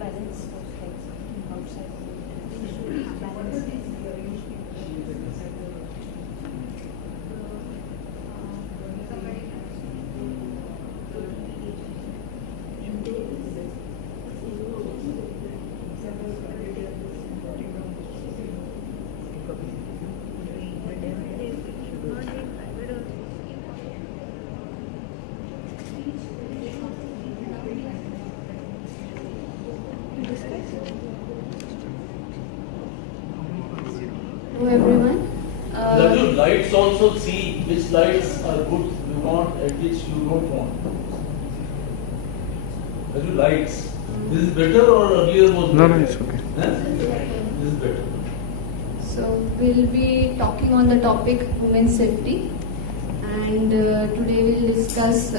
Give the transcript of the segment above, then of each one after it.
balance like outside. Hello everyone. That you lights also see which lights are good you want and which you don't want. That you lights. This is better or earlier was better? No, it's okay. This is better. So we'll be talking on the topic women's safety, and today we'll discuss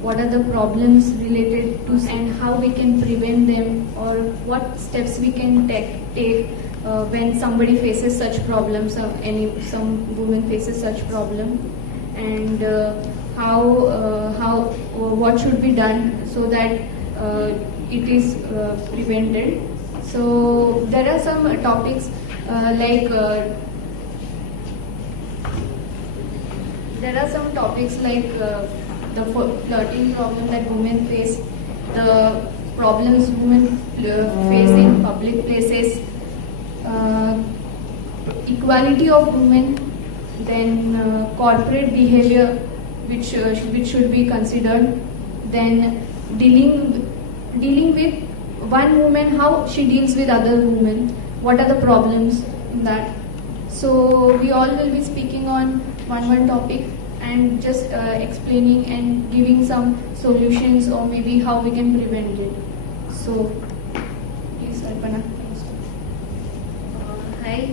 what are the problems related to and how we can prevent them, or what steps we can take when somebody faces such problems, some woman faces such problem, and what should be done so that it is prevented. So there are some topics like the flirting problem that women face, the problems women face in public places, equality of women, then corporate behavior which should be considered, then dealing with one woman, how she deals with other women, what are the problems in that. So we all will be speaking on one topic and just explaining and giving some solutions, or maybe how we can prevent it. So please, Arpana. Hi.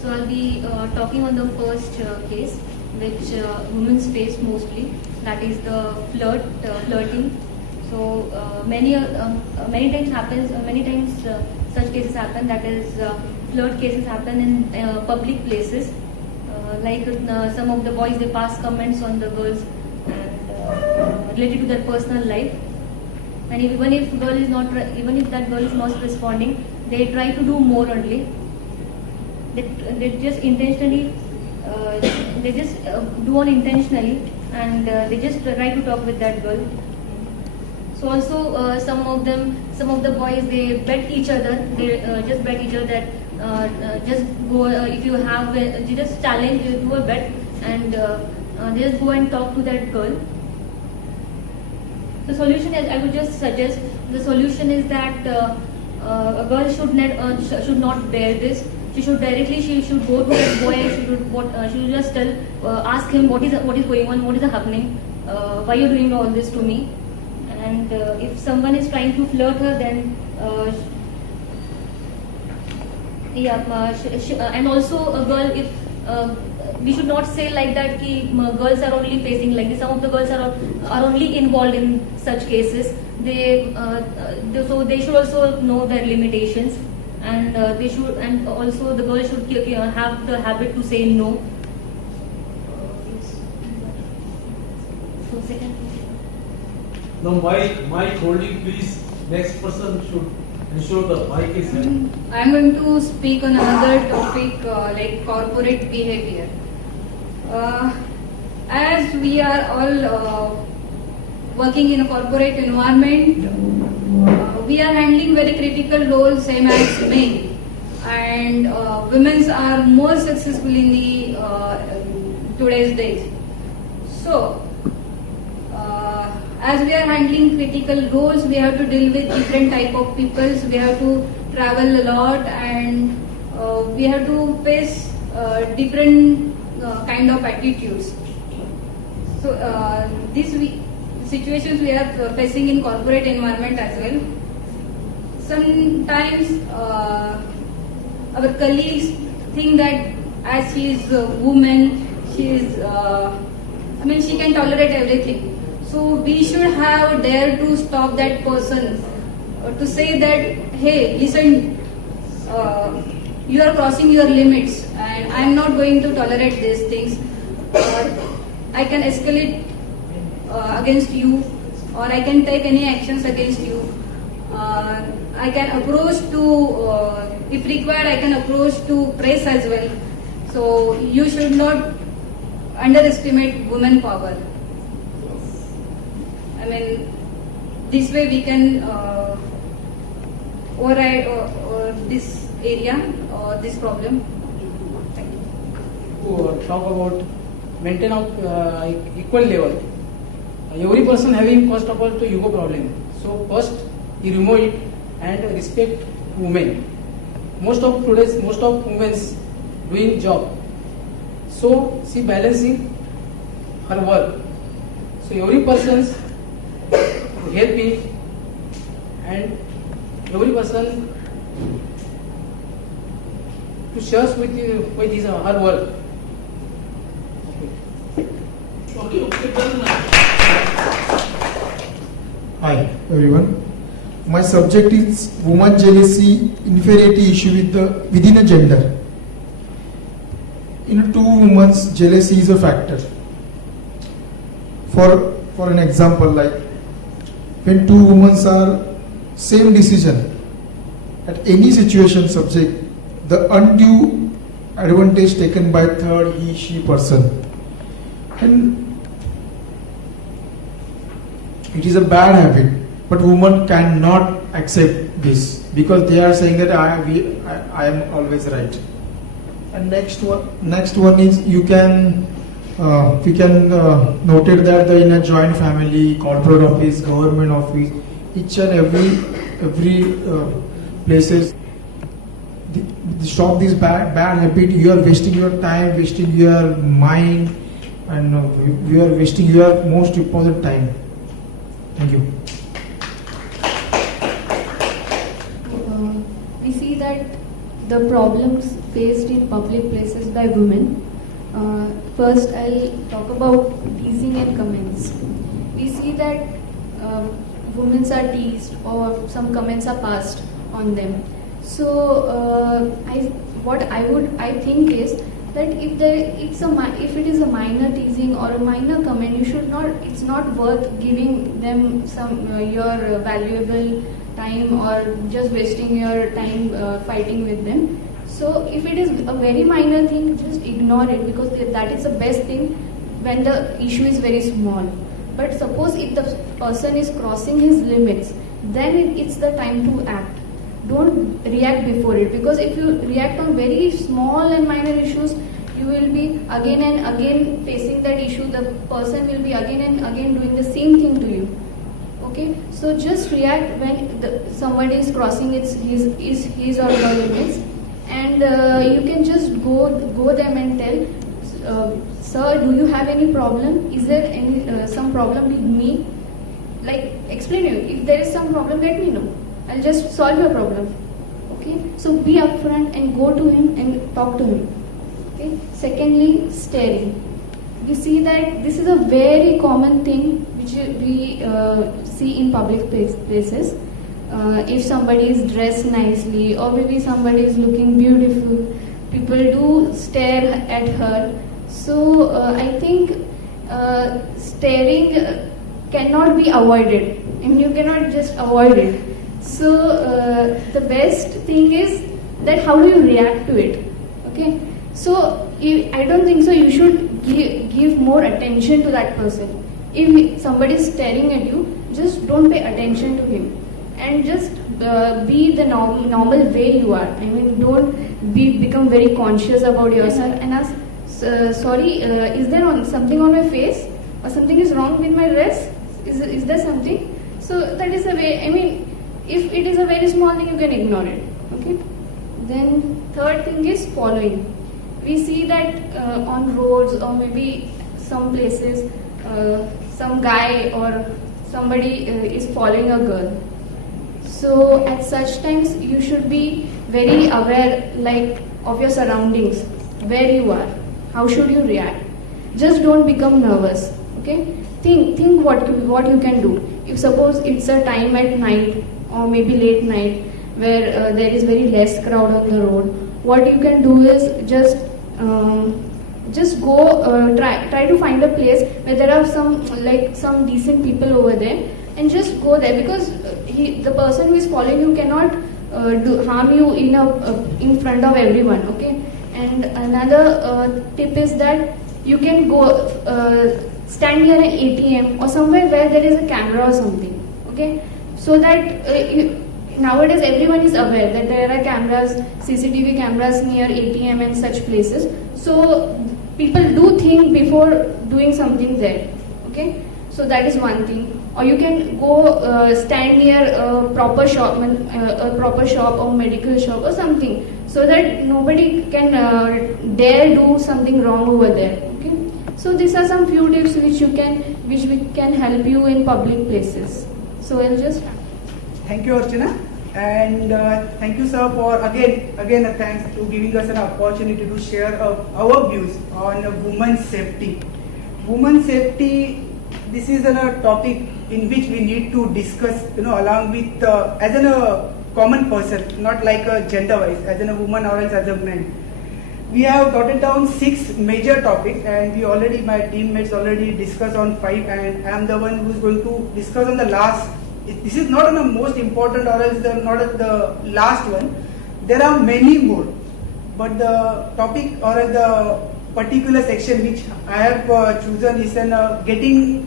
So I'll be talking on the first case, which women face mostly. That is the flirting. So many times happens. Many times such cases happen. That is, flirt cases happen in public places. Like some of the boys, they pass comments on the girls and related to their personal life. And even if that girl is not responding, they try to do more only. They just intentionally, do unintentionally, and they just try to talk with that girl. So also some of the boys, they bet each other. They just bet each other that just go if you have you just challenge, you do a bet, and they just go and talk to that girl. The solution is, I would just suggest, the solution is that a girl should not bear this. She should go to that boy and she should just ask him what is going on, what is happening, why you are doing all this to me. And if someone is trying to flirt her, then and also a girl, if we should not say like that ki girls are only facing like this. Some of the girls are only involved in such cases. So they should also know their limitations, and also the girl should have the habit to say no. So second. Now mic holding, please. Next person should ensure the mic is held. I am going to speak on another topic like corporate behavior. As we are all working in a corporate environment, we are handling very critical roles, same as men, and women are more successful in the today's days. So as we are handling critical roles, we have to deal with different type of peoples. We have to travel a lot, and we have to face different kind of attitudes. So these situations we are facing in corporate environment as well. Sometimes our colleagues think that as she is a woman, she can tolerate everything. So we should have dare to stop that person, to say that, hey, listen, you are crossing your limits, and I am not going to tolerate these things. I can escalate against you, or I can take any actions against you. I can approach to, if required, I can approach to press as well. So you should not underestimate women power. I mean, this way we can override this area or this problem. Thank you. To talk about maintain of equal level. Every person having first of all to ego problem. So first you remove it and respect women. Most of women doing job. So she balancing her work. So every person to help it and every person to share with his her work. Okay, done now. Hi everyone. My subject is woman jealousy inferiority issue within a gender. In two women's jealousy is a factor. For an example, like when two women are same decision at any situation subject, the undue advantage taken by third he she person, and it is a bad habit, but women cannot accept this because they are saying that I am always right. And next one is we can noted that in a joint family, corporate office, government office, each and every places, stop this bad habit. You are wasting your time, wasting your mind, and you are wasting your most important time. Thank you. We see that the problems faced in public places by women. First, I'll talk about teasing and comments. We see that women are teased or some comments are passed on them. So, I think is that if it is a minor teasing or a minor comment, it's not worth giving them some your valuable time or just wasting your time fighting with them. So if it is a very minor thing, just ignore it because that is the best thing when the issue is very small. But suppose if the person is crossing his limits, then it's the time to act. Don't react before it, because if you react on very small and minor issues, you will be again and again facing that issue. The person will be again and again doing the same thing to you. Okay, so just react when somebody is crossing his or her limits, and you can just go them and tell, sir, do you have any problem? Is there any some problem with me? Like, explain you. If there is some problem, let me know. I'll just solve your problem. Okay, so be upfront and go to him and talk to him. Okay. Secondly, staring. We see that this is a very common thing which we see in public places. If somebody is dressed nicely or maybe somebody is looking beautiful, people do stare at her. So I think staring cannot be avoided, and you cannot just avoid it. So the best thing is that how do you react to it? Okay. So I don't think so. You should give more attention to that person. If somebody is staring at you, just don't pay attention to him, and just be the normal way you are. I mean, don't become very conscious about yourself and ask, sorry, is there something on my face or something is wrong with my dress? Is there something? So that is the way. I mean, if it is a very small thing, you can ignore it. Okay. Then third thing is following. We see that on roads or maybe some places, some guy or somebody is following a girl. So at such times, you should be very aware, like, of your surroundings, where you are, how should you react. Just don't become nervous. Okay. Think what you can do. If suppose it's a time at night or maybe late night where there is very less crowd on the road, what you can do is just go try to find a place where there are some decent people over there, and just go there, because the person who is following you cannot harm you in front of everyone. Okay. And another tip is that you can go stand near an ATM or somewhere where there is a camera or something. Okay. So that nowadays everyone is aware that there are cameras, CCTV cameras near ATM and such places. So people do think before doing something there. Okay, so that is one thing. Or you can go stand near a proper shop or medical shop or something, so that nobody can dare do something wrong over there. Okay, so these are some few tips which can help you in public places. So I'll just. Thank you, Archana. And thank you, sir, for again a thanks to giving us an opportunity to share our views on women's safety. Women's safety, this is a topic in which we need to discuss, along with as a common person, not like a gender-wise, as a woman or else as a man. We have jotted down 6 major topics, and my teammates already discussed on 5, and I am the one who is going to discuss on the last. This is not the most important or else not the last one. There are many more, but the topic or the particular section which I have chosen is getting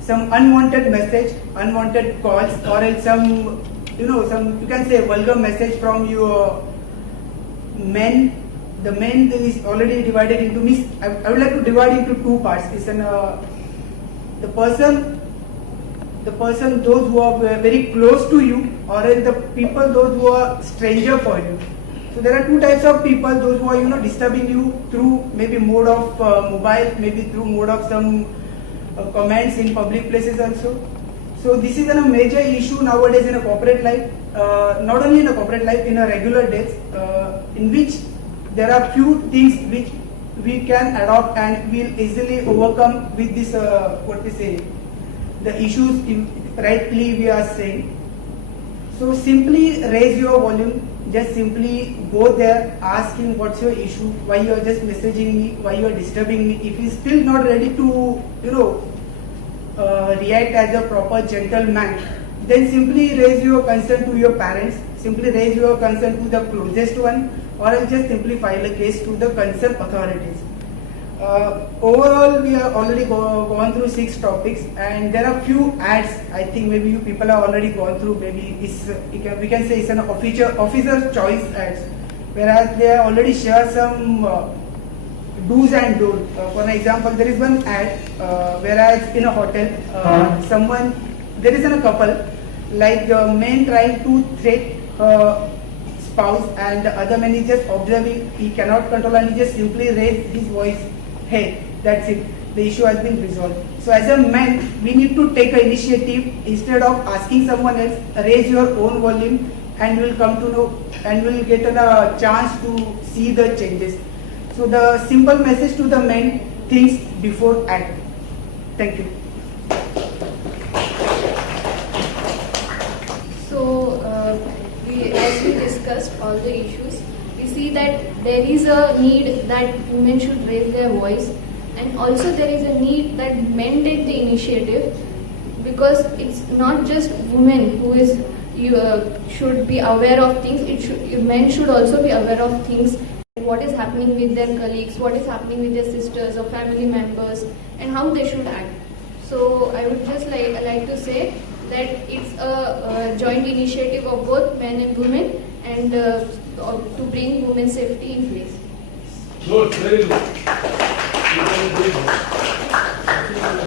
some unwanted message, unwanted calls, or else some you can say vulgar message from your men. The men is already divided into I would like to divide into 2 parts. It's the person, those who are very close to you, or the people, those who are stranger for you. So there are 2 types of people: those who are disturbing you through maybe mode of mobile, maybe through mode of some comments in public places also. So this is a major issue nowadays in a corporate life, not only in a corporate life, in a regular days, in which there are few things which we can adopt and will easily overcome with this the issues rightly we are saying. So simply raise your volume, just simply go there, ask him what's your issue, why you are just messaging me, why you are disturbing me. If he is still not ready to react as a proper gentleman, then simply raise your concern to your parents, simply raise your concern to the closest one, or else just simply file a case to the concerned authorities. Overall, we have already gone through 6 topics, and there are few ads. I think maybe you people have already gone through. Maybe we can say it's an officer choice ads, whereas they have already shared some do's and don'ts. For example, there is one ad whereas in a hotel, there is a couple, like the man trying to threat spouse, and the other man is just observing. He cannot control, and he just simply raised his voice. Hey, that's it. The issue has been resolved. So as a man, we need to take an initiative instead of asking someone else. Raise your own volume, and we'll come to know, and we'll get a chance to see the changes. So the simple message to the men: think before act. Thank you. So as we discussed all the issues, we see that there is a need that women should raise their voice, and also there is a need that men take the initiative, because it's not just women who should be aware of things. Men should also be aware of things, what is happening with their colleagues, what is happening with their sisters or family members, and how they should act. So I would just like to say that it's a joint initiative of both men and women, and to bring women's safety in place. Good, very good.